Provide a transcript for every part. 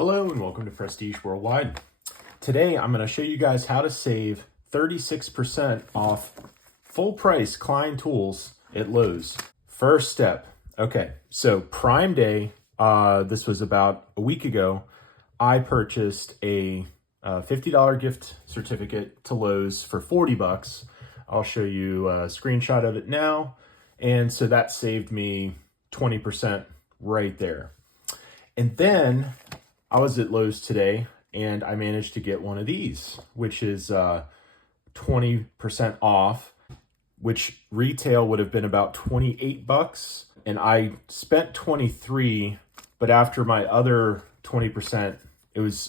Hello and welcome to Prestige Worldwide. Today I'm going to show you guys how to save 36% off full price Klein tools at Lowe's. First step. Okay, so Prime Day, this was about a week ago, I purchased a $50 gift certificate to Lowe's for 40 bucks. I'll show you a screenshot of it now. And so that saved me 20% right there. And then I was at Lowe's today and I managed to get one of these, which is 20% off, which retail would have been about 28 bucks. And I spent 23, but after my other 20%,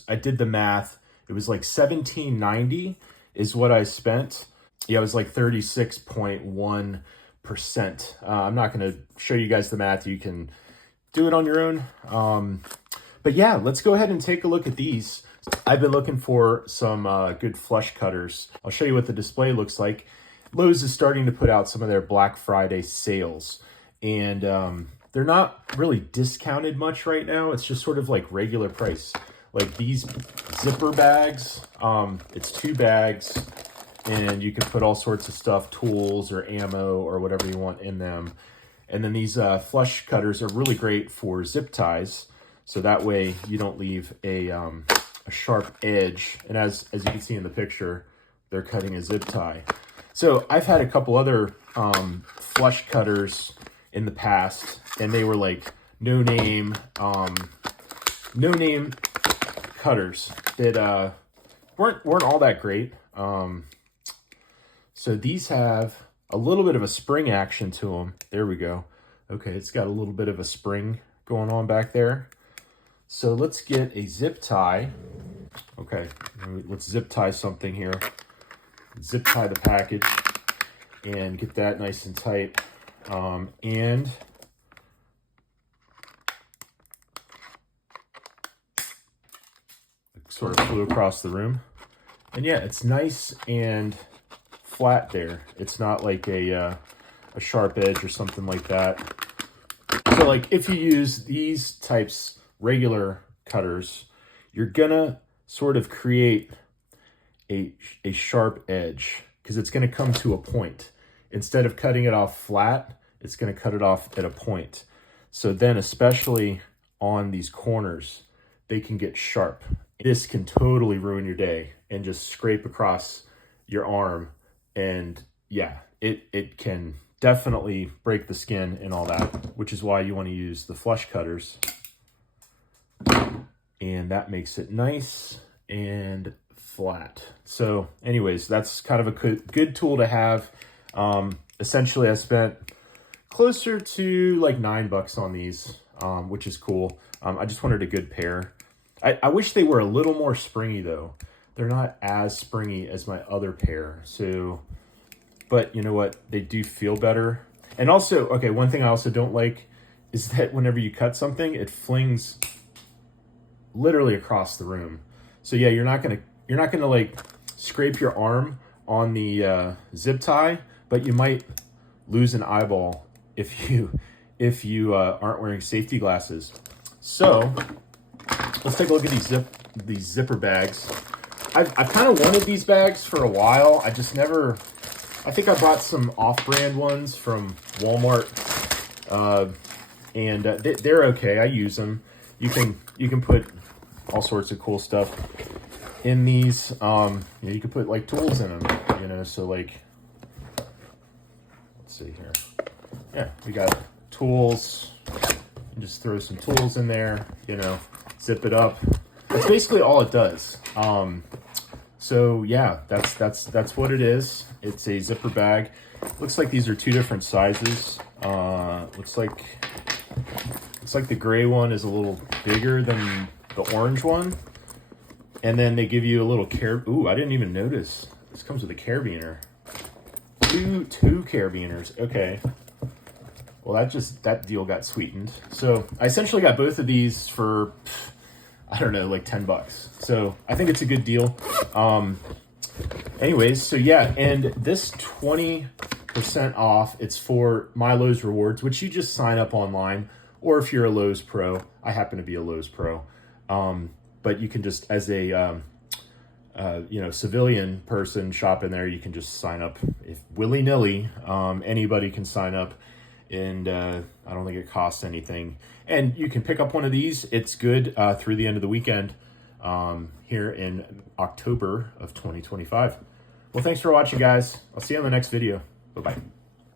I did the math. It was like $17.90 is what I spent. Yeah, it was like 36.1%. I'm not going to show you guys the math. You can do it on your own. But yeah, let's go ahead and take a look at these. I've been looking for some good flush cutters. I'll show you what the display looks like. Lowe's is starting to put out some of their Black Friday sales. And they're not really discounted much right now. It's just sort of like regular price. Like these zipper bags, it's 2 bags. And you can put all sorts of stuff, tools or ammo or whatever you want in them. And then these flush cutters are really great for zip ties. So that way you don't leave a sharp edge. And as you can see in the picture, they're cutting a zip tie. So I've had a couple other flush cutters in the past, and they were like no name cutters that weren't all that great. So these have a little bit of a spring action to them. There we go. Okay, it's got a little bit of a spring going on back there. So let's get a zip tie. Okay, let's zip tie something here. Zip tie the package and get that nice and tight. And it sort of flew across the room. And yeah, it's nice and flat there. It's not like a sharp edge or something like that. So like if you use these types regular cutters, you're gonna sort of create a sharp edge because it's gonna come to a point. Instead of cutting it off flat, it's gonna cut it off at a point. So then especially on these corners, they can get sharp. This can totally ruin your day and just scrape across your arm. And yeah, it can definitely break the skin and all that, which is why you want to use the flush cutters. And that makes it nice and flat. So anyways, that's kind of a good tool to have. Essentially, I spent closer to like $9 on these, which is cool. I just wanted a good pair. I wish they were a little more springy though. They're not as springy as my other pair. So, but you know what? They do feel better. And also, okay, one thing I also don't like is that whenever you cut something, it flings literally across the room. So yeah, you're not gonna like scrape your arm on the zip tie, but you might lose an eyeball if you aren't wearing safety glasses. So let's take a look at these zipper bags. I've kind of wanted these bags for a while. I think I bought some off-brand ones from Walmart, and they're okay. I use them. You can put all sorts of cool stuff in these. You can put like tools in them, so like, let's see here. Yeah, we got tools. You just throw some tools in there, zip it up. That's basically all it does. So yeah, that's what it is. It's a zipper bag. Looks like these are 2 different sizes. Looks like the gray one is a little bigger than the orange one. And then they give you a little ooh, I didn't even notice. This comes with a carabiner. Two carabiners. Okay. Well, that deal got sweetened. So I essentially got both of these for, I don't know, like $10. So I think it's a good deal. Anyways, so yeah, and this 20% off, it's for My Lowe's Rewards, which you just sign up online, or if you're a Lowe's Pro. I happen to be a Lowe's Pro. but you can just, as a civilian person shop in there, you can just sign up if willy-nilly. Anybody can sign up, and I don't think it costs anything. And you can pick up one of these. It's good through the end of the weekend here in October of 2025. Well, thanks for watching, guys. I'll see you on the next video. Bye-bye.